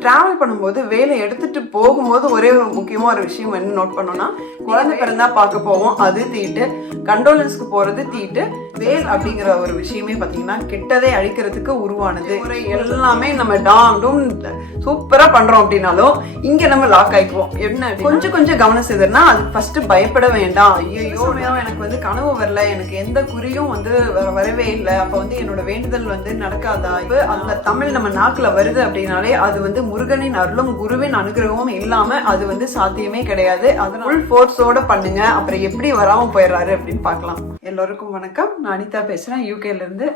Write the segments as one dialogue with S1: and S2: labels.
S1: Travel பண்ணும்போது வேலை எடுத்துட்டு போகும்போது ஒரே ஒரு முக்கியமான ஒரு விஷயம் என்ன நோட் பண்ணோம்னா குழந்தை பிறந்தா பார்க்க போவோம். அது தீட்டு. கண்டோலன்ஸ்க்கு போறது தீட்டு. வேல் அப்படிங்கிற ஒரு விஷயமே பாத்தீங்கன்னா கெட்டதை அழிக்கிறதுக்கு உருவானது. எல்லாமே நம்ம டாம் டூம் சூப்பரா பண்றோம் அப்படின்னாலும் இங்க நம்ம லாக் ஆயிக்குவோம். என்ன கொஞ்சம் கொஞ்சம் கவனம் செய்ததுன்னா அது ஃபர்ஸ்ட் பயப்பட வேண்டாம். ஐயோ எனக்கு வந்து கனவு வரல. எனக்கு எந்த குறியும் வந்து வர- வரவே இல்லை. அப்ப வந்து என்னோட வேண்டுதல் வந்து நடக்காதா? இப்ப அந்த தமிழ் நம்ம நாக்குல வருது அப்படின்னாலே அது வந்து முருகனின் அருளும் குருவின் அனுகிரகமும் இல்லாம அது வந்து சாத்தியமே கிடையாது. அதனால ஃபோர்ஸோட பண்ணுங்க. அப்புறம் எப்படி வராம போயிடுறாரு அப்படின்னு பார்க்கலாம். எல்லோருக்கும் வணக்கம். நான் அனிதா பேசுகிறேன் யூகேலேருந்து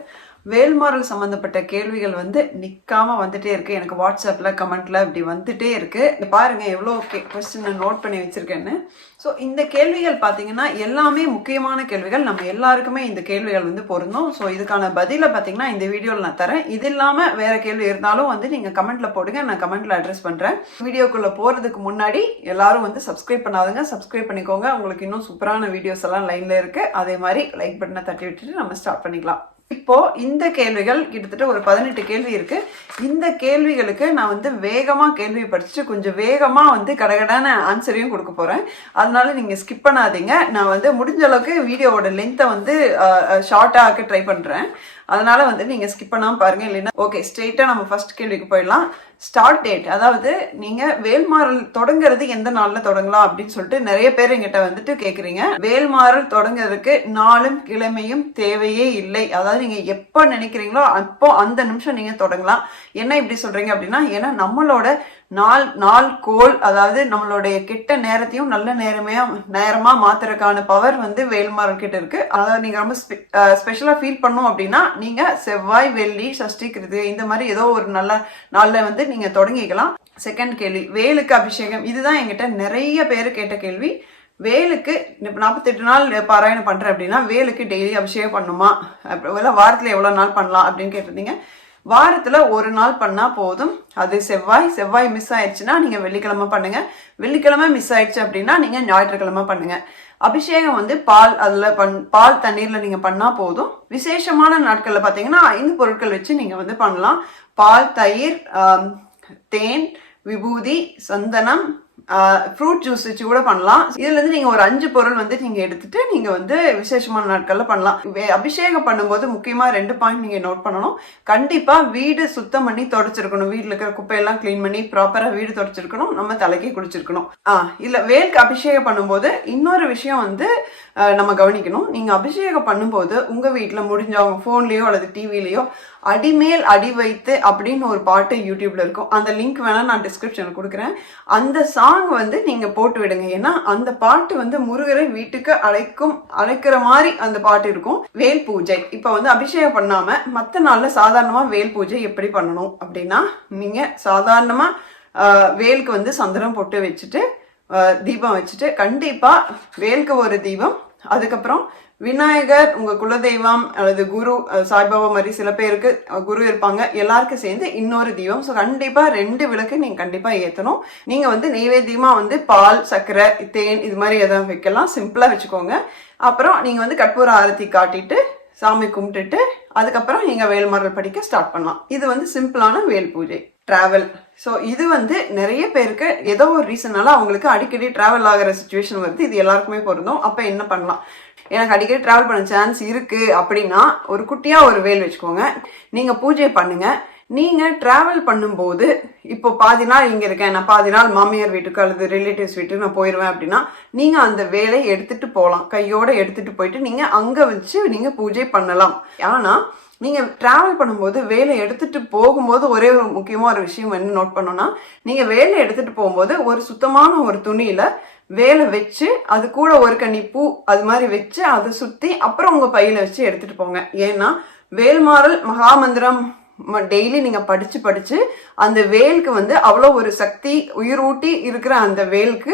S1: வேல்மாரல் சம்மந்தப்பட்ட கேள்விகள் வந்து நிற்காம வந்துட்டே இருக்குது எனக்கு வாட்ஸ்அப்பில் கமெண்ட்டில் இப்படி வந்துட்டே இருக்குது பாருங்கள் எவ்வளோ கே கொஸ்டின் நோட் பண்ணி வச்சிருக்கேன்னு. ஸோ இந்த கேள்விகள் பார்த்தீங்கன்னா எல்லாமே முக்கியமான கேள்விகள். நம்ம எல்லாருக்குமே இந்த கேள்விகள் வந்து பொருந்தும். ஸோ இதுக்கான பதிலை பார்த்தீங்கன்னா இந்த வீடியோவில் நான் தரேன். இது இல்லாமல் வேறு கேள்வி இருந்தாலும் வந்து நீங்கள் கமெண்ட்டில் போடுங்க. நான் கமெண்ட்டில் அட்ரஸ் பண்ணுறேன் வீடியோக்குள்ளே போகிறதுக்கு முன்னாடி எல்லாரும் வந்து சப்ஸ்கிரைப் பண்ணாதுங்க. சப்ஸ்கிரைப் பண்ணிக்கோங்க. உங்களுக்கு இன்னும் சூப்பரான வீடியோஸ் எல்லாம் லைனில் இருக்குது அதே மாதிரி லைக் பட்டனை தட்டி விட்டுட்டு நம்ம ஸ்டார்ட் பண்ணிக்கலாம். இப்போ இந்த கேள்விகள் கிட்டத்தட்ட ஒரு பதினெட்டு கேள்வி இருக்கு. இந்த கேள்விகளுக்கு நான் வந்து வேகமா கேள்வி படிச்சுட்டு கொஞ்சம் வேகமா வந்து கடகடான ஆன்சரையும் கொடுக்க போறேன். அதனால நீங்க ஸ்கிப் பண்ணாதீங்க. நான் வந்து முடிஞ்ச அளவுக்கு வீடியோவோட லென்த்தை வந்து ஷார்ட்டா ஆக்க ட்ரை பண்றேன். அதனால வந்து நீங்க ஸ்கிப் பண்ணாம பாருங்க. இல்லைன்னா ஓகே ஸ்ட்ரெயிட்டா நம்ம ஃபர்ஸ்ட் கேள்விக்கு போயிடலாம். Start date. அதாவது நீங்கள் வேல்மாறல் தொடங்குறது எந்த நாளில் தொடங்கலாம் அப்படின்னு சொல்லிட்டு நிறைய பேர் எங்கிட்ட வந்துட்டு கேட்குறீங்க வேல்மாறல் தொடங்குறதுக்கு நாளும் கிழமையும் தேவையே இல்லை. அதாவது நீங்கள் எப்போ நினைக்கிறீங்களோ அப்போ அந்த நிமிஷம் நீங்கள் தொடங்கலாம். என்ன இப்படி சொல்கிறீங்க அப்படின்னா ஏன்னா நம்மளோட நாள் நாள் கோல் அதாவது நம்மளுடைய கெட்ட நேரத்தையும் நல்ல நேரமையா நேரமா மாத்துறதுக்கான பவர் வந்து வேல்மாறல் கிட்ட இருக்கு. அதாவது நீங்க ரொம்ப ஸ்பெஷலா ஃபீல் பண்ணும் அப்படின்னா நீங்க செவ்வாய் வெள்ளி சஷ்டி கிருது இந்த மாதிரி ஏதோ ஒரு நல்ல நாள்ல வந்து நீங்க தொடங்கிக்கலாம். செகண்ட் கேள்வி வேலுக்கு அபிஷேகம். இதுதான் என்கிட்ட நிறைய பேர் கேட்ட கேள்வி. வேலுக்கு நாற்பத்தெட்டு நாள் பாராயணம் பண்றேன் அப்படின்னா வேலுக்கு டெய்லி அபிஷேகம் பண்ணுமா? அப்புறம் இல்ல வாரத்துல எவ்வளவு நாள் பண்ணலாம் அப்படின்னு கேட்டிருந்தீங்க. வாரத்துல ஒரு நாள் பண்ணா போதும். அது செவ்வாய் செவ்வாய் மிஸ் ஆயிடுச்சுன்னா நீங்க வெள்ளிக்கிழமை பண்ணுங்க. வெள்ளிக்கிழமை மிஸ் ஆயிடுச்சு அப்படின்னா நீங்க ஞாயிற்றுக்கிழமை பண்ணுங்க. அபிஷேகம் வந்து பால் அதுல பண் பால் தண்ணீர்ல நீங்க பண்ணா போதும். விசேஷமான நாட்கள்ல பாத்தீங்கன்னா ஐந்து பொருட்கள் வச்சு நீங்க வந்து பண்ணலாம். பால் தயிர் தேன் விபூதி சந்தனம் ஃப்ரூட் ஜூஸ் வச்சு கூட பண்ணலாம். இதுல இருந்து நீங்க ஒரு அஞ்சு பொருள் வந்து நீங்க எடுத்துட்டு நீங்க வந்து விசேஷமான நாட்கள்ல பண்ணலாம். வே- அபிஷேகம் பண்ணும்போது முக்கியமா ரெண்டு பாயிண்ட் நீங்க நோட் பண்ணணும். கண்டிப்பா வீடு சுத்தம் பண்ணி தொடச்சிருக்கணும். வீட்டுல இருக்கிற குப்பையெல்லாம் க்ளீன் பண்ணி ப்ராப்பரா வீடு தொடச்சிருக்கணும். நம்ம தலைக்கு குடிச்சிருக்கணும். ஆ இல்ல வேலுக்கு அபிஷேகம் பண்ணும்போது இன்னொரு விஷயம் வந்து நம்ம கவனிக்கணும். நீங்க அபிஷேகம் பண்ணும்போது உங்க வீட்டுல முடிஞ்ச அவங்க போன்லயோ அல்லது டிவிலயோ அடிமேல் அடி வைத்து அப்படின்னு ஒரு பாட்டு யூடியூப்ல இருக்கும். அந்த லிங்க் வேணா நான் டிஸ்கிரிப்ஷன்ல கொடுக்குறேன். அந்த சாங் வந்து நீங்க போட்டு விடுங்க. ஏன்னா அந்த பாட்டு வந்து முருகரை வீட்டுக்கு அழைக்கும் அழைக்கிற மாதிரி அந்த பாட்டு இருக்கும். வேல் பூஜை. இப்ப வந்து அபிஷேகம் பண்ணாம மத்த நாள்ல சாதாரணமா வேல் பூஜை எப்படி பண்ணணும் அப்படின்னா நீங்க சாதாரணமா ஆஹ், வேலுக்கு வந்து சந்தனம் போட்டு வச்சுட்டு தீபம் வச்சுட்டு கண்டிப்பா வேலுக்கு ஒரு தீபம் அதுக்கப்புறம் விநாயகர் உங்க குலதெய்வம் அல்லது குரு சாய்பாபா மாதிரி சில பேருக்கு குரு இருப்பாங்க. எல்லாருக்கும் சேர்ந்து இன்னொரு தீபம் ஸோ கண்டிப்பா ரெண்டு விளக்கு நீங்க கண்டிப்பா ஏத்தணும். நீங்க வந்து நெய்வேத்தியமா வந்து பால் சர்க்கரை தேன் இது மாதிரி எதாவது வைக்கலாம். சிம்பிளா வச்சுக்கோங்க. அப்புறம் நீங்க வந்து கற்பூர ஆரத்தி காட்டிட்டு சாமி கும்பிட்டுட்டு அதுக்கப்புறம் நீங்க வேல்மரல் படிக்க ஸ்டார்ட் பண்ணலாம். இது வந்து சிம்பிளான வேல் பூஜை. டிராவல் ஸோ இது வந்து நிறைய பேருக்கு ஏதோ ஒரு ரீசனால அவங்களுக்கு அடிக்கடி டிராவல் ஆகிற சுச்சுவேஷன் வருது. இது எல்லாருக்குமே பொருந்தும். அப்போ என்ன பண்ணலாம்? எனக்கு அடிக்கடி ட்ராவல் பண்ண சான்ஸ் இருக்குது அப்படின்னா ஒரு குட்டியாக ஒரு வேல் வச்சுக்கோங்க. நீங்கள் பூஜை பண்ணுங்கள் நீங்கள் ட்ராவல் பண்ணும்போது இப்போ பாதி நாள் இங்கே இருக்கேன் நான் பாதி நாள் மாமியார் வீட்டுக்கு அல்லது ரிலேட்டிவ்ஸ் வீட்டுக்கு நான் போயிடுவேன் அப்படின்னா நீங்கள் அந்த வேலையை எடுத்துகிட்டு போகலாம் கையோடு எடுத்துகிட்டு போயிட்டு நீங்கள் அங்கே வச்சு நீங்கள் பூஜை பண்ணலாம். ஆனால் நீங்கள் ட்ராவல் பண்ணும்போது வேலை எடுத்துகிட்டு போகும்போது ஒரே ஒரு முக்கியமான ஒரு விஷயம் என்ன நோட் பண்ணோன்னா நீங்கள் வேலை எடுத்துகிட்டு போகும்போது ஒரு சுத்தமான ஒரு துணியில் வேலை வச்சு அது கூட ஒரு கன்னி பூ அது மாதிரி வச்சு அதை சுற்றி அப்புறம் உங்கள் பையில வச்சு எடுத்துகிட்டு போங்க. ஏன்னா வேல்மாறல் மகாமந்திரம் டெய்லி நீங்கள் படித்து படித்து அந்த வேலுக்கு வந்து அவ்வளோ ஒரு சக்தி உயிரூட்டி இருக்கிற அந்த வேலுக்கு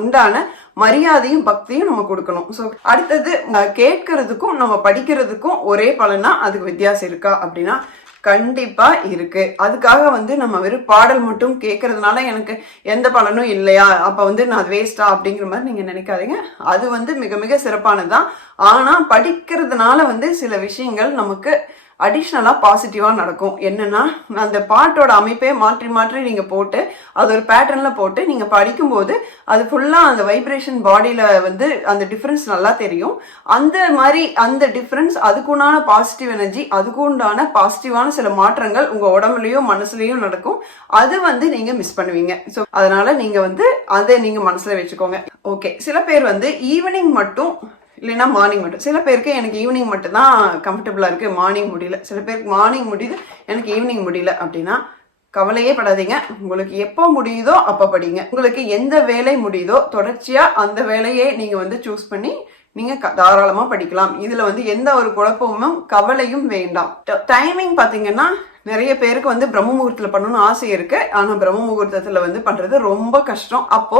S1: உண்டான மரியாதையும் பக்தியும் நம்ம கொடுக்கணும். ஸோ அடுத்தது கேட்கறதுக்கும் நம்ம படிக்கிறதுக்கும் ஒரே பலனா அதுக்கு வித்தியாசம் இருக்கா அப்படின்னா கண்டிப்பா இருக்கு. அதுக்காக வந்து நம்ம வெறும் பாடல் மட்டும் கேட்கறதுனால எனக்கு எந்த பலனும் இல்லையா? அப்ப வந்து நான் வேஸ்டா அப்படிங்கிற மாதிரி நீங்க நினைக்காதீங்க. அது வந்து மிக மிக சிறப்பானதுதான். ஆனா படிக்கிறதுனால வந்து சில விஷயங்கள் நமக்கு அடிஷ்னலாக பாசிட்டிவாக நடக்கும். என்னென்னா அந்த பாட்டோட அமைப்பே மாற்றி மாற்றி நீங்கள் போட்டு அது ஒரு பேட்டர்னில் போட்டு நீங்கள் படிக்கும்போது அது ஃபுல்லாக அந்த வைப்ரேஷன் பாடியில் வந்து அந்த டிஃப்ரென்ஸ் நல்லா தெரியும். அந்த மாதிரி அந்த டிஃப்ரென்ஸ் அதுக்குண்டான பாசிட்டிவ் எனர்ஜி அதுக்கு உண்டான பாசிட்டிவான சில மாற்றங்கள் உங்கள் உடம்புலையும் மனசுலையும் நடக்கும். அது வந்து நீங்கள் மிஸ் பண்ணுவீங்க. ஸோ அதனால் நீங்கள் வந்து அதை நீங்கள் மனசில் வச்சுக்கோங்க. ஓகே சில பேர் வந்து ஈவினிங் மட்டும் இல்லைன்னா மார்னிங் மட்டும். சில பேருக்கு எனக்கு ஈவினிங் மட்டும் தான் கம்ஃபர்டபுளாக இருக்குது மார்னிங் முடியல. சில பேருக்கு மார்னிங் முடியுது எனக்கு ஈவினிங் முடியல அப்படின்னா கவலையே படாதீங்க. உங்களுக்கு எப்போ முடியுதோ அப்போ படிங்க. உங்களுக்கு எந்த வேலை முடியுதோ தொடர்ச்சியாக அந்த வேலையை நீங்கள் வந்து சூஸ் பண்ணி நீங்கள் க தாராளமாக படிக்கலாம். இதில் வந்து எந்த ஒரு குழப்பமும் கவலையும் வேண்டாம். டைமிங் பார்த்தீங்கன்னா நிறைய பேருக்கு வந்து பிரம்ம முகூர்த்தத்தில் பண்ணணும்னு ஆசை இருக்கு. ஆனால் பிரம்ம முகூர்த்தத்தில் வந்து பண்ணுறது ரொம்ப கஷ்டம். அப்போ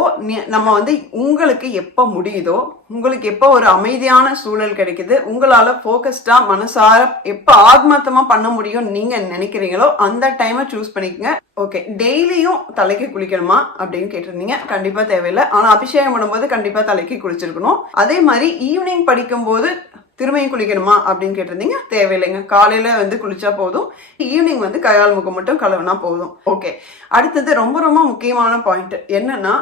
S1: நம்ம வந்து உங்களுக்கு எப்போ முடியுதோ உங்களுக்கு எப்போ ஒரு அமைதியான சூழல் கிடைக்குது உங்களால் ஃபோக்கஸ்டாக மனசார எப்போ ஆத்மார்த்தமாக பண்ண முடியும் நீங்கள் நினைக்கிறீங்களோ அந்த டைமை சூஸ் பண்ணிக்கங்க. ஓகே டெய்லியும் தலைக்கு குளிக்கணுமா அப்படின்னு கேட்டிருந்தீங்க. கண்டிப்பாக தேவையில்லை. ஆனால் அபிஷேகம் பண்ணும்போது கண்டிப்பாக தலைக்கு குளிச்சிருக்கணும். அதே மாதிரி ஈவினிங் படிக்கும்போது திரும்பியும் குளிக்கணுமா அப்படின்னு கேட்டிருந்தீங்க? தேவையில்லைங்க. காலையில வந்து குளிச்சா போதும். ஈவினிங் வந்து கையால் முகம் மட்டும் கழுவுனா போதும். ஓகே அடுத்தது ரொம்ப ரொம்ப முக்கியமான பாயிண்ட் என்னன்னா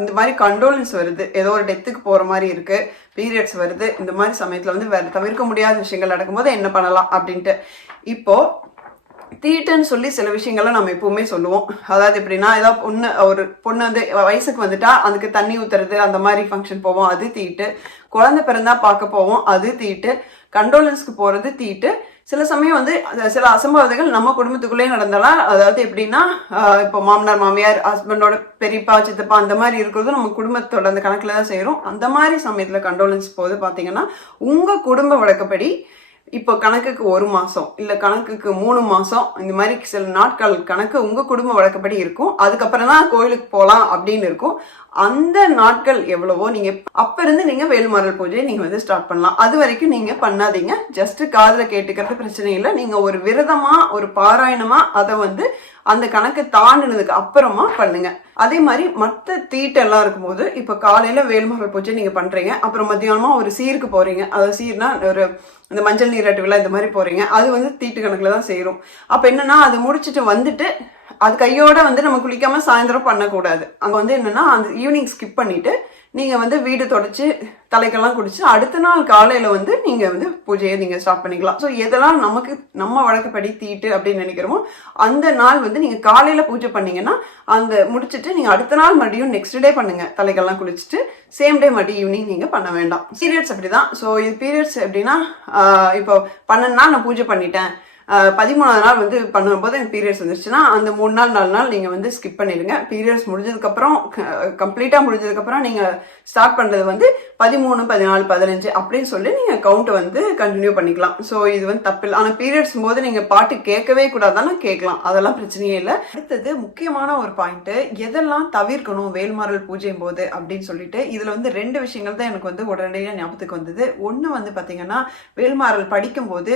S1: இந்த மாதிரி கண்டோலன்ஸ் வருது. ஏதோ ஒரு டெத்துக்கு போற மாதிரி இருக்கு. பீரியட்ஸ் வருது. இந்த மாதிரி சமயத்துல வந்து வேற தவிர்க்க முடியாத விஷயங்கள் நடக்கும்போது என்ன பண்ணலாம் அப்படின்ட்டு. இப்போ தீட்டுன்னு சொல்லி சில விஷயங்களை நம்ம எப்பவுமே சொல்லுவோம். அதாவது எப்படின்னா ஏதாவது பொண்ணு ஒரு பொண்ணு வந்து வயசுக்கு வந்துட்டா அதுக்கு தண்ணி ஊத்துறது அந்த மாதிரி ஃபங்க்ஷன் போவோம். அது தீட்டு. குழந்தை பிறந்தா பார்க்க போவோம். அது தீட்டு. கண்டோலன்ஸ்க்கு போறது தீட்டு. சில சமயம் வந்து சில அசம்பாவிதங்கள் நம்ம குடும்பத்துக்குள்ளே நடந்தாலும் அதாவது எப்படின்னா இப்போ மாமனார் மாமியார் ஹஸ்பண்டோட பெரியப்பா சித்தப்பா அந்த மாதிரி இருக்கிறது நம்ம குடும்பத்தோட அந்த கணக்கில் தான் செய்கிறோம் அந்த மாதிரி சமயத்தில் கண்டோலன்ஸ் போது பார்த்தீங்கன்னா உங்கள் குடும்ப வழக்கப்படி இப்போ கணக்குக்கு ஒரு மாதம் இல்லை கணக்குக்கு மூணு மாதம் இந்த மாதிரி சில நாட்கள் கணக்கு உங்கள் குடும்ப வழக்கப்படி இருக்கும். அதுக்கப்புறம் தான் கோயிலுக்கு போகலாம் அப்படின்னு இருக்கும். அந்த நாட்கள் எவ்வளவோ நீங்கள் அப்போ இருந்து நீங்கள் வேல்மாரல் பூஜையை நீங்கள் வந்து ஸ்டார்ட் பண்ணலாம். அது வரைக்கும் நீங்கள் பண்ணாதீங்க. ஜஸ்ட் காதில் கேட்டுக்கிறது பிரச்சனை இல்லை. நீங்கள் ஒரு விரதமாக ஒரு பாராயணமாக அதை வந்து அந்த கணக்கு தாண்டினதுக்கு அப்புறமா பண்ணுங்க. அதே மாதிரி மற்ற தீட்டெல்லாம் இருக்கும்போது இப்போ காலையில வேல்மகள் பூஜை நீங்க பண்றீங்க. அப்புறம் மத்தியானமா ஒரு சீருக்கு போறீங்க. அதாவது சீர்னா ஒரு இந்த மஞ்சள் நீராட்டு விழா இந்த மாதிரி போறீங்க. அது வந்து தீட்டு கணக்குல தான் செய்கிறோம் அப்போ என்னன்னா அதை முடிச்சுட்டு வந்துட்டு அது கையோட வந்து நம்ம குளிக்காம சாயந்தரம் பண்ணக்கூடாது. அங்கே வந்து என்னன்னா அந்த ஈவினிங் ஸ்கிப் பண்ணிட்டு நீங்க வந்து வீடு தொடச்சு தலைக்கெல்லாம் குடிச்சு அடுத்த நாள் காலையில வந்து நீங்க வந்து பூஜையை நீங்க ஸ்டார்ட் பண்ணிக்கலாம். ஸோ எதெல்லாம் நமக்கு நம்ம வழக்கப்படி தீட்டு அப்படின்னு நினைக்கிறோமோ அந்த நாள் வந்து நீங்க காலையில பூஜை பண்ணீங்கன்னா அந்த முடிச்சுட்டு நீங்க அடுத்த நாள் மறுபடியும் நெக்ஸ்ட் டே பண்ணுங்க. தலைக்கெல்லாம் குளிச்சுட்டு சேம் டே மறுபடியும் ஈவினிங் நீங்க பண்ண வேண்டாம். பீரியட்ஸ் அப்படிதான். ஸோ இது பீரியட்ஸ் எப்படின்னா இப்போ பன்னெண்டு நாள் நான் பூஜை பண்ணிட்டேன். பதிமூணாவது நாள் வந்து பண்ணும்போது எனக்கு பீரியட்ஸ் வந்துருச்சுன்னா அந்த மூணு நாள் நாலு நாள் நீங்கள் வந்து ஸ்கிப் பண்ணிடுங்க. பீரியட்ஸ் முடிஞ்சதுக்கப்புறம் கம்ப்ளீட்டாக முடிஞ்சதுக்கப்புறம் நீங்கள் ஸ்டார்ட் பண்ணுறது வந்து பதிமூணு பதினாலு பதினஞ்சு அப்படின்னு சொல்லி நீங்கள் கவுண்ட் வந்து கண்டினியூ பண்ணிக்கலாம். ஸோ இது வந்து தப்பு இல்லை ஆனால் பீரியட்ஸ் போது நீங்கள் பாட்டு கேட்கவே கூடாதானே கேட்கலாம். அதெல்லாம் பிரச்சனையே இல்லை. அடுத்தது முக்கியமான ஒரு பாயிண்ட்டு எதெல்லாம் தவிர்க்கணும் வேல்மாரல் பூஜையும் போது அப்படின்னு சொல்லிட்டு இதில் வந்து ரெண்டு விஷயங்கள் தான் எனக்கு வந்து உடனடியாக ஞாபகத்துக்கு வந்தது. ஒன்று வந்து பார்த்தீங்கன்னா வேல்மாரல் படிக்கும்போது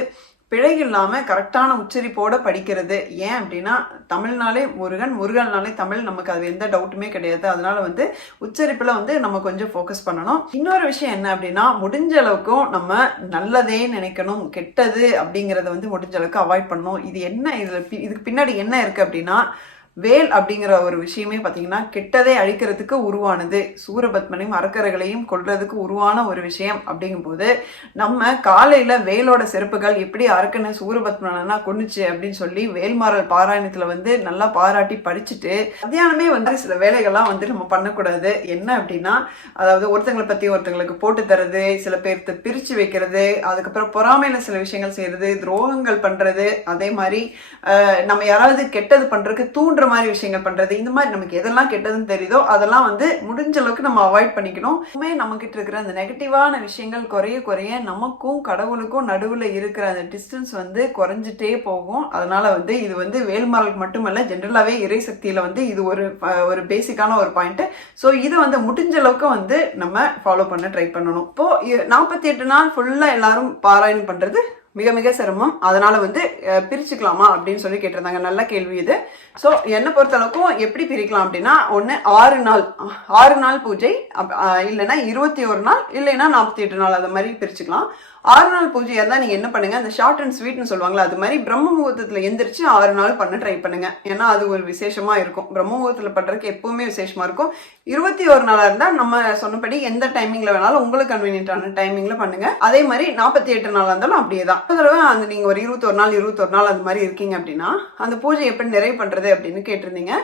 S1: பிழை இல்லாமல் கரெக்டான உச்சரிப்போட படிக்கிறது. ஏன் அப்படின்னா தமிழ்னாலே முருகன் முருகன்னாலே தமிழ் நமக்கு அது எந்த டவுட்டுமே கிடையாது. அதனால வந்து உச்சரிப்பில் வந்து நம்ம கொஞ்சம் ஃபோக்கஸ் பண்ணணும். இன்னொரு விஷயம் என்ன அப்படின்னா முடிஞ்ச அளவுக்கும் நம்ம நல்லதே நினைக்கணும் கெட்டது அப்படிங்கிறத வந்து முடிஞ்ச அளவுக்கு அவாய்ட் பண்ணணும். இது என்ன இதில் இதுக்கு பின்னாடி என்ன இருக்குது அப்படின்னா வேல் அப்படிங்கிற ஒரு விஷயமே பார்த்தீங்கன்னா கெட்டதை அழிக்கிறதுக்கு உருவானது. சூரபத்மனையும் அரக்கர்களையும் கொள்றதுக்கு உருவான ஒரு விஷயம் அப்படிங்கும்போது நம்ம காலையில வேலோட செருப்புகள் எப்படி அரக்கனை சூரபத்மனா கொன்னுச்சு அப்படின்னு சொல்லி வேல்மாறல் பாராயணத்துல வந்து நல்லா பாராட்டி படிச்சுட்டு மத்தியானமே வந்து சில வேலைகள்லாம் வந்து நம்ம பண்ணக்கூடாது. என்ன அப்படின்னா அதாவது ஒருத்தங்களை பத்தி ஒருத்தங்களுக்கு போட்டு தரது சில பேர்த்த பிரிச்சு வைக்கிறது அதுக்கப்புறம் பொறாமையில சில விஷயங்கள் செய்யறது துரோகங்கள் பண்றது அதே மாதிரி நம்ம யாராவது கெட்டது பண்றதுக்கு தூண்டுற மாதிரி விஷயங்கள் பண்றது இந்த மாதிரி நமக்கு எதெல்லாம் கெட்டதுன்னு தெரியுதோ அதெல்லாம் வந்து முடிஞ்ச அளவுக்கு நம்ம அவாய்ட் பண்ணிக்கணும். உண்மையே நம்ம கிட்ட இருக்கிற அந்த நெகட்டிவான விஷயங்கள் குறைய குறைய நமக்கும் கடவுளுக்கும் நடுவில் இருக்கிற அந்த டிஸ்டன்ஸ் வந்து குறைஞ்சிட்டே போகும். அதனால வந்து இது வந்து வேல்மாரலுக்கு மட்டுமல்ல ஜென்ரலாகவே இறை சக்தியில வந்து இது ஒரு ஒரு பேசிக்கான ஒரு பாயிண்ட் ஸோ இதை வந்து முடிஞ்ச அளவுக்கு வந்து நம்ம ஃபாலோ பண்ண ட்ரை பண்ணணும். இப்போ நாற்பத்தி எட்டு நாள் ஃபுல்லாக எல்லாரும் பாராயணம் பண்றது மிக மிக சிரமம். அதனால வந்து பிரிச்சுக்கலாமா அப்படின்னு சொல்லி கேட்டிருந்தாங்க. நல்ல கேள்வி இது. ஸோ என்னை பொறுத்தளவுக்கும் எப்படி பிரிக்கலாம் அப்படின்னா ஒன்று ஆறு நாள் ஆறு நாள் பூஜை அப்- இல்லைன்னா இருபத்தி ஒரு நாள் இல்லைன்னா நாற்பத்தி எட்டு நாள் அது மாதிரி பிரிச்சுக்கலாம். ஆறு நாள் பூஜையாக இருந்தால் நீங்கள் என்ன பண்ணுங்கள் அந்த ஷார்ட் அண்ட் ஸ்வீட்னு சொல்லுவாங்களா அது மாதிரி பிரம்ம முகூர்த்தத்தில் எந்திரிச்சு ஆறு நாள் பண்ண ட்ரை பண்ணுங்கள் ஏன்னா அது ஒரு விசேஷமாக இருக்கும். பிரம்ம முகூர்த்தத்தில் பண்ணுறதுக்கு எப்போவுமே விசேஷமாக இருக்கும். இருபத்தி ஒரு நாளாக இருந்தால் நம்ம சொன்னபடி எந்த டைமிங்கில் வேணாலும் உங்களுக்கு கன்வீனியன்டான டைமிங்கில் பண்ணுங்க. அதே மாதிரி நாற்பத்தி எட்டு நாளாக இருந்தாலும் அப்படியே தான். தடவை அந்த நீங்கள் ஒரு இருபத்தொரு நாள் இருபத்தொரு நாள் அந்த மாதிரி இருக்கீங்க அப்படின்னா அந்த பூஜை எப்படி நிறைவு பண்ணுறது அப்படின்னு கேட்டிருந்தீங்க.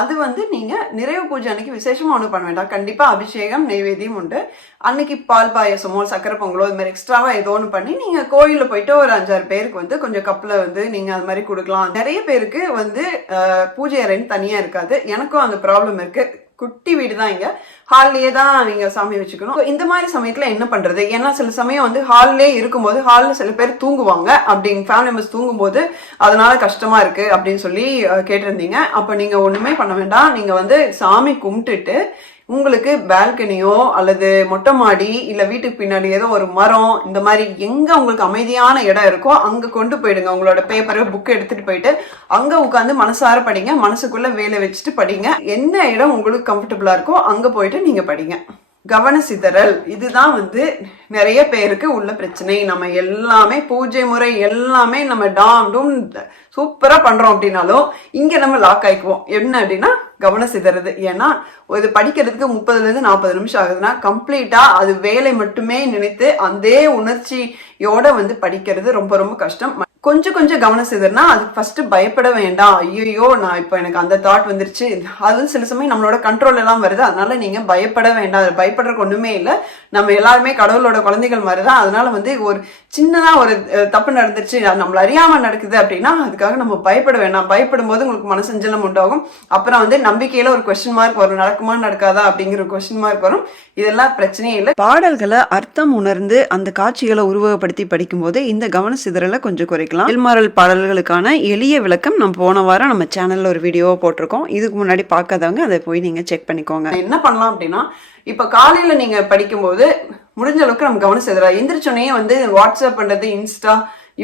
S1: அது வந்து நீங்கள் நிறைவு பூஜை அன்னைக்கு விசேஷமாக ஒன்றும் பண்ண வேண்டாம். கண்டிப்பாக அபிஷேகம் நெய்வேதியம் உண்டு. அன்னைக்கு பால் பாயசமோ சக்கரை பொங்கலோ இது மாதிரி எக்ஸ்ட்ராவாக ஏதோ ஒன்று பண்ணி நீங்கள் கோயிலில் போயிட்டு ஒரு அஞ்சாறு பேருக்கு வந்து கொஞ்சம் கப்பில் வந்து நீங்கள் அது மாதிரி கொடுக்கலாம். நிறைய பேருக்கு வந்து பூஜை அறைன்னு தனியாக இருக்காது. எனக்கும் அந்த ப்ராப்ளம் இருக்குது குட்டி வீடு தான் இங்கே. ஹால்லேயே தான் நீங்கள் சாமி வச்சுக்கணும். இந்த மாதிரி சமயத்தில் என்ன பண்ணுறது ஏன்னா சில சமயம் வந்து ஹால்லே இருக்கும்போது ஹாலில் சில பேர் தூங்குவாங்க. அப்படிங்க ஃபேமிலி மெம்பர்ஸ் தூங்கும்போது அதனால கஷ்டமா இருக்கு அப்படின்னு சொல்லி கேட்டிருந்தீங்க. அப்போ நீங்கள் ஒன்றுமே பண்ண வேண்டாம். நீங்கள் வந்து சாமி கும்பிட்டுட்டு உங்களுக்கு பால்கனியோ அல்லது மொட்டை மாடி இல்லை வீட்டுக்கு பின்னாடி ஏதோ ஒரு மரம் இந்த மாதிரி எங்கே உங்களுக்கு அமைதியான இடம் இருக்கோ அங்கே கொண்டு போயிடுங்க. உங்களோட பேப்பரை புக்கை எடுத்துகிட்டு போயிட்டு அங்கே உட்காந்து மனசார படிங்க மனசுக்குள்ளே வேலை வச்சுட்டு படிங்க. என்ன இடம் உங்களுக்கு கம்ஃபர்டபுளாக இருக்கோ அங்கே போயிட்டு நீங்கள் படிங்க. கவன சிதறல் இதுதான் வந்து நிறைய பேருக்கு உள்ள பிரச்சனை. நம்ம எல்லாமே பூஜை முறை எல்லாமே நம்ம டாம் டூம் சூப்பரா பண்றோம் அப்படின்னாலும் இங்க நம்ம லாக் ஆயிக்குவோம். என்ன அப்படின்னா கவனம் சிதறது ஏன்னா இது படிக்கிறதுக்கு முப்பதுல இருந்து நாற்பது நிமிஷம் ஆகுதுன்னா கம்ப்ளீட்டா அது வேலை மட்டுமே நினைத்து அதே உணர்ச்சியோட வந்து படிக்கிறது ரொம்ப ரொம்ப கஷ்டம். கொஞ்சம் கொஞ்சம் கவனம் சிதறனா அதுக்கு ஃபர்ஸ்ட் பயப்பட வேண்டாம். ஐயோ நான் இப்போ எனக்கு அந்த தாட் வந்துருச்சு. அது வந்து சில சமயம் நம்மளோட கண்ட்ரோல் எல்லாம் வருது. அதனால நீங்க பயப்பட வேண்டாம். அது பயப்படுறதுக்கு ஒண்ணுமே இல்லை. நம்ம எல்லாருமே கடவுளோட குழந்தைகள் மாதிரி தான் அதனால வந்து ஒரு சின்னதா ஒரு தப்பு நடந்துருச்சு. அது நம்மள அறியாம நடக்குது அப்படின்னா அதுக்காக நம்ம பயப்பட வேண்டாம். பயப்படும் போது உங்களுக்கு மனசஞ்சலம் உண்டாகும். அப்புறம் வந்து நம்பிக்கையில ஒரு கொஸ்டின் மார்க் வரும். நடக்குமா நடக்காதா அப்படிங்கிற கொஸ்டின் மார்க் வரும். இதெல்லாம் பிரச்சனையே இல்லை. பாடல்களை அர்த்தம் உணர்ந்து அந்த காட்சிகளை உருவகப்படுத்தி படிக்கும்போது இந்த கவன சிதறலை கொஞ்சம் குறைக்கலாம் எல்மாரல் பாடல்களுக்கான எளிய விளக்கம் நம்ம போன வாரம் நம்ம சேனல்ல ஒரு வீடியோ போட்டிருக்கோம். இதுக்கு முன்னாடி பார்க்காதவங்க அதை போய் நீங்க செக் பண்ணிக்கோங்க. என்ன பண்ணலாம் அப்படின்னா இப்ப காலையில நீங்க படிக்கும்போது முடிஞ்ச அளவுக்கு நம்ம கவனம் சிதறா எந்திரிச்சோடனே வந்து வாட்ஸ்அப் பண்றது இன்ஸ்டா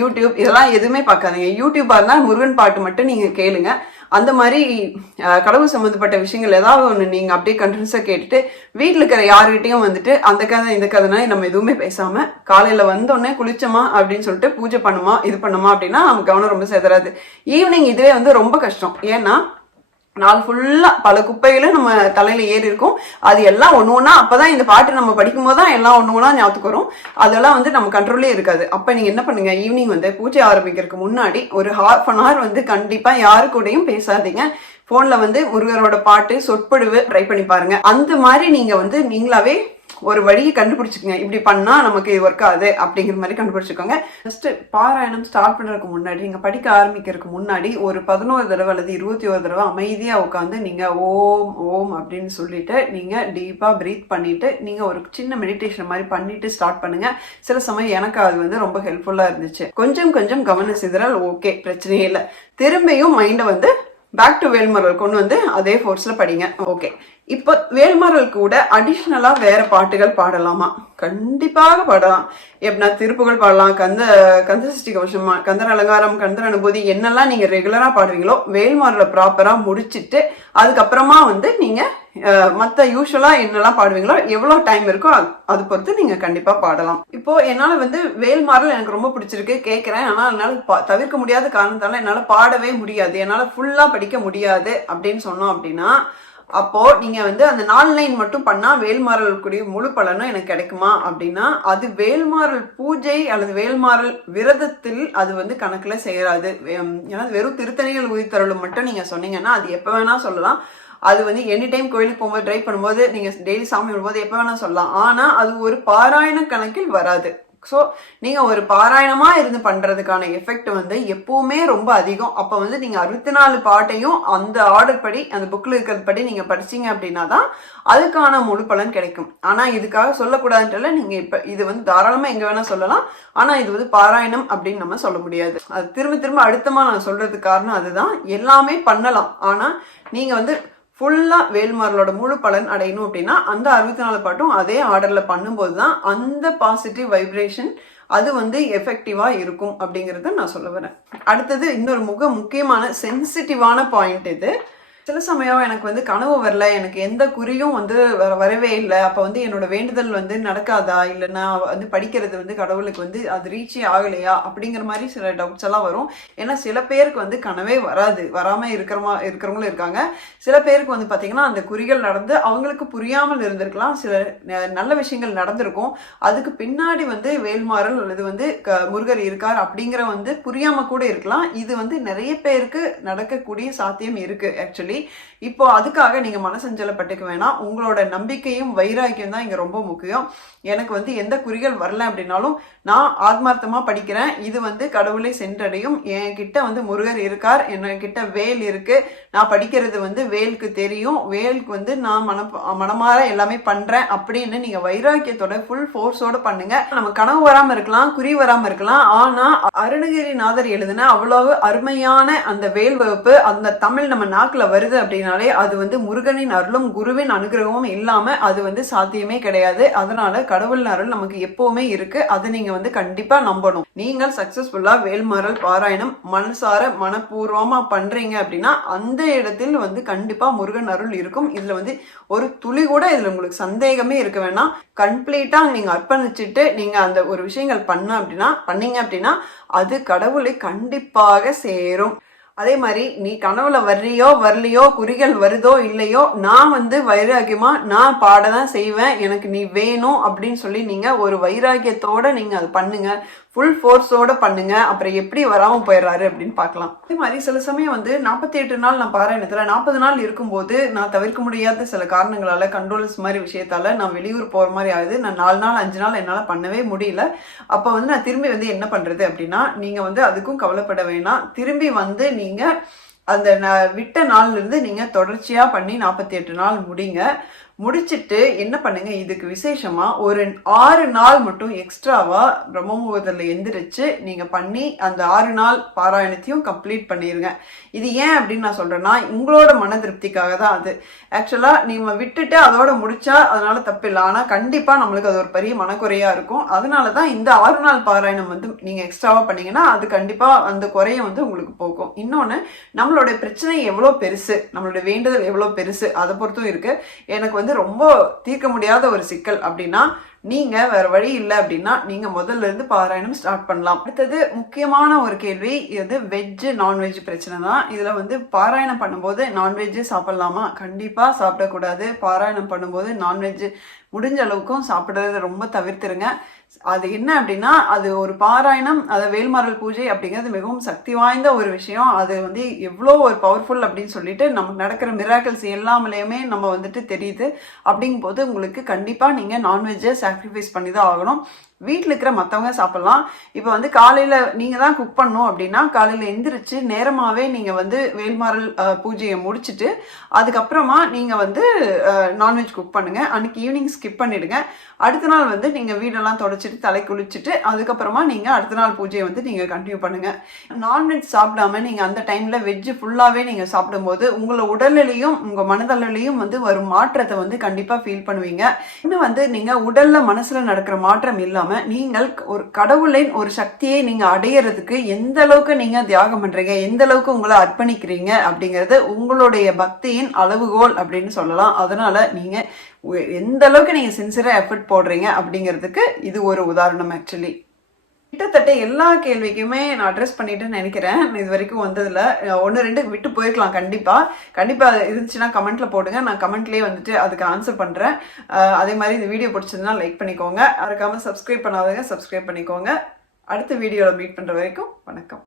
S1: யூடியூப் இதெல்லாம் எதுவுமே பார்க்காதீங்க. யூடியூபா இருந்தால் முருகன் பாட்டு மட்டும் நீங்க கேளுங்க. அந்த மாதிரி கடவுள் சம்மந்தப்பட்ட விஷயங்கள் ஏதாவது ஒன்று நீங்கள் அப்படியே கண்டினியூஸாக கேட்டுட்டு வீட்டில் இருக்கிற யாருக்கிட்டையும் வந்துட்டு அந்த கதை இந்த கதைனா நம்ம எதுவுமே பேசாமல் காலையில் வந்தோடனே குளிச்சோமா அப்படின்னு சொல்லிட்டு பூஜை பண்ணுமா இது பண்ணுமா அப்படின்னா நம்ம கவனம் ரொம்ப செதறாது. ஈவினிங் இதுவே வந்து ரொம்ப கஷ்டம். ஏன்னா நாள் ஃபுல்லாக பல குப்பைகளும் நம்ம தலையில் ஏறி இருக்கும். அது எல்லாம் ஒன்று ஒன்றா அப்போ தான் இந்த பாட்டு நம்ம படிக்கும்போது தான் எல்லாம் ஒன்று ஒன்றா ஞாபகத்துக்கு வரும். அதெல்லாம் வந்து நம்ம கண்ட்ரோலே இருக்காது. அப்போ நீங்கள் என்ன பண்ணுங்கள் ஈவினிங் வந்து பூஜை ஆரம்பிக்கிறதுக்கு முன்னாடி ஒரு ஹாஃப் அன் ஹவர் வந்து கண்டிப்பாக யாரு கூடயும் பேசாதீங்க. ஃபோனில் வந்து முருகரோட பாட்டு சொற்பொழிவு ட்ரை பண்ணி பாருங்கள் அந்த மாதிரி நீங்கள் வந்து நீங்களாவே ஒரு வழியை கண்டுபிடிச்சிக்கோங்க. இப்படி பண்ணால் நமக்கு இது ஒர்க் ஆகுது அப்படிங்கிற மாதிரி கண்டுபிடிச்சிக்கோங்க. ஜஸ்ட்டு பாராயணம் ஸ்டார்ட் பண்ணுறதுக்கு முன்னாடி நீங்கள் படிக்க ஆரம்பிக்கிறதுக்கு முன்னாடி ஒரு பதினோரு தடவை அல்லது இருபத்தி ஒரு தடவை அமைதியாக உட்காந்து நீங்கள் ஓம் ஓம் அப்படின்னு சொல்லிட்டு நீங்கள் டீப்பாக ப்ரீத் பண்ணிவிட்டு நீங்கள் ஒரு சின்ன மெடிடேஷன் மாதிரி பண்ணிவிட்டு ஸ்டார்ட் பண்ணுங்கள் சில சமயம் எனக்கு அது வந்து ரொம்ப ஹெல்ப்ஃபுல்லாக இருந்துச்சு. கொஞ்சம் கொஞ்சம் கவன சிதறல் ஓகே பிரச்சனையே இல்லை. திரும்பியும் மைண்டை வந்து பேக் டு வேல்மரல் கொண்டு வந்து அதே ஃபோர்ஸில் படிங்க. ஓகே இப்போ வேல்மரல் கூட அடிஷ்னலா வேற பாட்டுகள் பாடலாமா? கண்டிப்பாக பாடலாம். எப்படின்னா திருப்புகள் பாடலாம் கந்த கந்தசஷ்டி கவசமா கந்தர் அலங்காரம் கந்தர் அனுபூதி என்னெல்லாம் நீங்க ரெகுலரா பாடுவீங்களோ வேல்மரலை ப்ராப்பரா முடிச்சிட்டு அதுக்கப்புறமா வந்து நீங்க மற்ற மத்த யூஸ்வலா என்னெல்லாம் பாடுவீங்களோ எவ்வளவு டைம் இருக்கோ அது- பொறுத்து நீங்க கண்டிப்பா பாடலாம். இப்போ என்னால வந்து வேல்மாறல் எனக்கு ரொம்ப பிடிச்சிருக்கு கேட்கிறேன் ஆனால் என்னால் பா- தவிர்க்க முடியாத காரணத்தால என்னால பாடவே முடியாது. என்னால ஃபுல்லா படிக்க முடியாது அப்படின்னு சொன்னோம் அப்படின்னா அப்போ நீங்க வந்து அந்த நாலு லைன் மட்டும் பண்ணா வேல்மாறலுக்குரிய முழு பலனும் எனக்கு கிடைக்குமா? அப்படின்னா அது வேல்மாறல் பூஜை அல்லது வேல்மாறல் விரதத்தில் அது வந்து கணக்குல சேராது. ஏன்னா வெறும் திருத்தணிகள் உயிர்த்தருளும் மட்டும் நீங்க சொன்னீங்கன்னா அது எப்ப வேணா சொல்லலாம். அது வந்து எனி டைம் கோயிலுக்கு போகும்போது ட்ரை பண்ணும்போது நீங்க டெய்லி சாமி வரும்போது எப்ப வேணா சொல்லலாம். ஆனா அது ஒரு பாராயண கணக்கில் வராது. ஸோ நீங்கள் ஒரு பாராயணமாக இருந்து பண்ணுறதுக்கான எஃபெக்ட் வந்து எப்போவுமே ரொம்ப அதிகம். அப்போ வந்து நீங்கள் அறுபத்தி நாலு பாட்டையும் அந்த ஆர்டர் படி அந்த புக்கில் இருக்கிறது படி நீங்கள் படிச்சீங்க அப்படின்னா தான் அதுக்கான முழு பலன் கிடைக்கும். ஆனால் இதுக்காக சொல்லக்கூடாதுன்றல நீங்கள் இப்போ இது வந்து தாராளமாக எங்கே வேணால் சொல்லலாம். ஆனால் இது வந்து பாராயணம் அப்படின்னு நம்ம சொல்ல முடியாது. அது திரும்ப திரும்ப அடுத்தமாக நான் சொல்றதுக்கு காரணம் அதுதான். எல்லாமே பண்ணலாம். ஆனால் நீங்கள் வந்து ஃபுல்லாக வேல்மாரலோட முழு பலன் அடையணும் அப்படின்னா அந்த அறுபத்தி நாலு பாட்டும் அதே ஆர்டரில் பண்ணும்போது தான் அந்த பாசிட்டிவ் வைப்ரேஷன் அது வந்து எஃபெக்டிவாக இருக்கும் அப்படிங்கிறத நான் சொல்ல வரேன். அடுத்தது இன்னொரு முக முக்கியமான சென்சிட்டிவான பாயிண்ட் இது. சில சமயம் எனக்கு வந்து கனவு வரல. எனக்கு எந்த குறியும் வந்து வர வரவே இல்லை. அப்போ வந்து என்னோட வேண்டுதல் வந்து நடக்காதா? இல்லை நான் வந்து படிக்கிறது வந்து கடவுளுக்கு வந்து அது ரீச்சே ஆகலையா? அப்படிங்கிற மாதிரி சில டவுட்ஸ் எல்லாம் வரும். ஏன்னா சில பேருக்கு வந்து கனவே வராது. வராமல் இருக்கிறமா இருக்கிறவங்களும் இருக்காங்க. சில பேருக்கு வந்து பார்த்தீங்கன்னா அந்த குறிகள் நடந்து அவங்களுக்கு புரியாமல் இருந்திருக்கலாம். சில நல்ல விஷயங்கள் நடந்திருக்கும். அதுக்கு பின்னாடி வந்து வேல்மாறல் அல்லது வந்து க முருகர் இருக்கார் அப்படிங்கிற வந்து புரியாமல் கூட இருக்கலாம். இது வந்து நிறைய பேருக்கு நடக்கக்கூடிய சாத்தியம் இருக்குது ஆக்சுவலி இப்போ அதுக்காக நீங்க மனசஞ்சலப்பட்டுக்க வேணாம். உங்களோட நம்பிக்கையும் வைராக்கியம் தான் இங்க ரொம்ப முக்கியம். எனக்கு வந்து எந்த குறிகள் வரல அப்படின்னாலும் நான் ஆத்மார்த்தமா படிக்கிறேன். இது வந்து கடவுளை சென்றடையும். என்கிட்ட வந்து முருகர் இருக்கார். என்கிட்ட வேல் இருக்கு. நான் படிக்கிறது வந்து வேலுக்கு தெரியும். வேலுக்கு வந்து நான் மன மனமாற எல்லாமே பண்றேன் அப்படின்னு நீங்க வைராக்கியத்தோட ஃபுல் ஃபோர்ஸோட பண்ணுங்க. நம்ம கனவு வராம இருக்கலாம் குறி வராம இருக்கலாம். ஆனா அருணகிரிநாதர் எழுதின அவ்வளவு அருமையான அந்த வேல் வகுப்பு அந்த தமிழ் நம்ம நாக்குல வருது. அப்படின்னாலே அது வந்து முருகனின் அருளும் குருவின் அனுகிரகமும் இல்லாம அது வந்து சாத்தியமே கிடையாது. அதனால கடவுளின் அருள் நமக்கு எப்பவுமே இருக்கு. அதை நீங்க வந்து கண்டிப்பா நம்பணும். நீங்கள் சக்சஸ்ஃபுல்லா வேல்மாறல் பாராயணம் மனசார மனப்பூர்வமா பண்றீங்க அப்படின்னா அந்த இடத்தில் வந்து கண்டிப்பா முருகன் அருள் இருக்கும். இதுல வந்து ஒரு துளி கூட இதுல உங்களுக்கு சந்தேகமே இருக்க வேணாம். கம்ப்ளீட்டா நீங்க அர்ப்பணிச்சுட்டு நீங்க அந்த ஒரு விஷயங்கள் பண்ண அப்படின்னா பண்ணீங்க அப்படின்னா அது கடவுளை கண்டிப்பாக சேரும். அதே மாதிரி நீ கனவுல வர்றியோ வரலையோ குறிகள் வருதோ இல்லையோ நான் வந்து வைராக்கியமா நான் பாட தான் செய்வேன் எனக்கு நீ வேணும் அப்படின்னு சொல்லி நீங்க ஒரு வைராக்கியத்தோட நீங்க அது பண்ணுங்க. ஃபுல் ஃபோர்ஸோட பண்ணுங்க. அப்புறம் எப்படி வராமல் போயிடுறாரு அப்படின்னு பார்க்கலாம். அதே மாதிரி சில சமயம் வந்து நாற்பத்தி எட்டு நாள் நான் பாராயணத்தில் நாற்பது நாள் இருக்கும்போது நான் தவிர்க்க முடியாத சில காரணங்களால் கண்ட்ரோல்ஸ் மாதிரி விஷயத்தால் நான் வெளியூர் போகிற மாதிரி ஆகுது. நான் நாலு நாள் அஞ்சு நாள் என்னால் பண்ணவே முடியல. அப்போ வந்து நான் திரும்பி வந்து என்ன பண்ணுறது அப்படின்னா நீங்கள் வந்து அதுக்கும் கவலைப்பட வேணாம். திரும்பி வந்து நீங்கள் அந்த ந- விட்ட நாள்ல இருந்து தொடர்ச்சியாக பண்ணி நாற்பத்தி எட்டு நாள் முடிங்க. முடிச்சிட்டு என்ன பண்ணுங்க இதுக்கு விசேஷமா ஒரு ஆறு நாள் மட்டும் எக்ஸ்ட்ராவா பிரம்ம முகூர்த்தத்துல எந்திரிச்சு நீங்க பண்ணி அந்த ஆறு நாள் பாராயணத்தையும் கம்ப்ளீட் பண்ணிருங்க. இது ஏன் அப்படின்னு நான் சொல்றேன்னா உங்களோட மன திருப்திக்காக தான் அது. ஆக்சுவலா நீங்க விட்டுட்டு அதோட முடிச்சா அதனால தப்பு இல்லை ஆனா கண்டிப்பா நம்மளுக்கு அது ஒரு பெரிய மனக்குறையா இருக்கும். அதனால தான் இந்த ஆறு நாள் பாராயணம் வந்து நீங்க எக்ஸ்ட்ராவா பண்ணீங்கன்னா அது கண்டிப்பா அந்த குறைய வந்து உங்களுக்கு போகும் இன்னொன்னு நம்மளோட பிரச்சனை எவ்வளோ பெருசு நம்மளோட வேண்டுதல் எவ்வளோ பெருசு அதை பொறுத்தும் இருக்கு. எனக்கு வந்து வந்து ரொம்ப தீர்க்க முடியாத ஒரு சிக்கல் அப்படின்னா நீங்க வேற வழி இல்லை அப்படின்னா நீங்க முதல்ல இருந்து பாராயணம் ஸ்டார்ட் பண்ணலாம். அடுத்தது முக்கியமான ஒரு கேள்வி இது வெஜ் நான்வெஜ் பிரச்சனை தான். இதுல வந்து பாராயணம் பண்ணும்போது நான்வெஜ் சாப்பிடலாமா? கண்டிப்பா சாப்பிடக்கூடாது. பாராயணம் பண்ணும்போது நான்வெஜ் முடிஞ்ச அளவுக்கும் சாப்பிடுறத ரொம்ப தவிர்த்துருங்க. அது என்ன அப்படின்னா அது ஒரு பாராயணம் அது வேல்மாரல் பூஜை அப்படிங்கிறது மிகவும் சக்தி வாய்ந்த ஒரு விஷயம். அது வந்து எவ்வளோ ஒரு பவர்ஃபுல் அப்படின்னு சொல்லிட்டு நமக்கு நடக்கிற மிராக்கிள்ஸ் எல்லாமலேயுமே நம்ம வந்துட்டு தெரியுது. அப்படிங்கும்போது உங்களுக்கு கண்டிப்பாக நீங்கள் நான்வெஜ்ஜை சாக்ரிஃபைஸ் பண்ணி தான் ஆகணும். வீட்டில் இருக்கிற மற்றவங்க சாப்பிட்லாம். இப்போ வந்து காலையில் நீங்கள் தான் குக் பண்ணணும் அப்படின்னா காலையில் எந்திரிச்சு நேரமாகவே நீங்கள் வந்து வேல்மாறல் பூஜையை முடிச்சுட்டு அதுக்கப்புறமா நீங்கள் வந்து நான்வெஜ் குக் பண்ணுங்க. அன்னைக்கு ஈவினிங் ஸ்கிப் பண்ணிவிடுங்க அடுத்த நாள் வந்து நீங்கள் வீடெல்லாம் தொடச்சிட்டு தலை குளிச்சுட்டு அதுக்கப்புறமா நீங்கள் அடுத்த நாள் பூஜையை வந்து நீங்கள் கண்டினியூ பண்ணுங்கள் நான்வெஜ் சாப்பிடாம நீங்கள் அந்த டைமில் வெஜ்ஜு ஃபுல்லாகவே நீங்கள் சாப்பிடும்போது உங்களை உடல்நிலையும் உங்கள் மனதளவிலையும் வந்து வரும் மாற்றத்தை வந்து கண்டிப்பாக ஃபீல் பண்ணுவீங்க. இன்னும் வந்து நீங்கள் உடலில் மனசில் நடக்கிற மாற்றம் இல்லாமல் நீங்கள் ஒரு கடவுளின் ஒரு சக்தியை நீங்கள் அடையிறதுக்கு எந்த அளவுக்கு நீங்கள் தியாகம் பண்ணுறீங்க எந்த அளவுக்கு உங்களை அர்ப்பணிக்கிறீங்க அப்படிங்கிறது உங்களுடைய பக்தியின் அளவுகோல் அப்படின்னு சொல்லலாம். அதனால நீங்கள் எந்த அளவுக்கு நீங்கள் சின்சியராக எஃபர்ட் போடுறீங்க அப்படிங்கிறதுக்கு இது ஒரு உதாரணம் ஆக்சுவலி கிட்டத்தட்ட எல்லா கேள்விக்குமே நான் அட்ரஸ் பண்ணிட்டேன்னு நினைக்கிறேன். இது வரைக்கும் வந்ததில் ஒன்று ரெண்டு விட்டு போயிருக்கலாம். கண்டிப்பாக கண்டிப்பாக அது இருந்துச்சுன்னா கமெண்ட்டில் போடுங்க. நான் கமெண்ட்லேயே வந்துட்டு அதுக்கு ஆன்சர் பண்ணுறேன் அதே மாதிரி இந்த வீடியோ பிடிச்சதுன்னா லைக் பண்ணிக்கோங்க. மறக்காம சப்ஸ்கிரைப் பண்ணாதவங்க சப்ஸ்கிரைப் பண்ணிக்கோங்க. அடுத்த வீடியோவில் மீட் பண்ணுற வரைக்கும் வணக்கம்.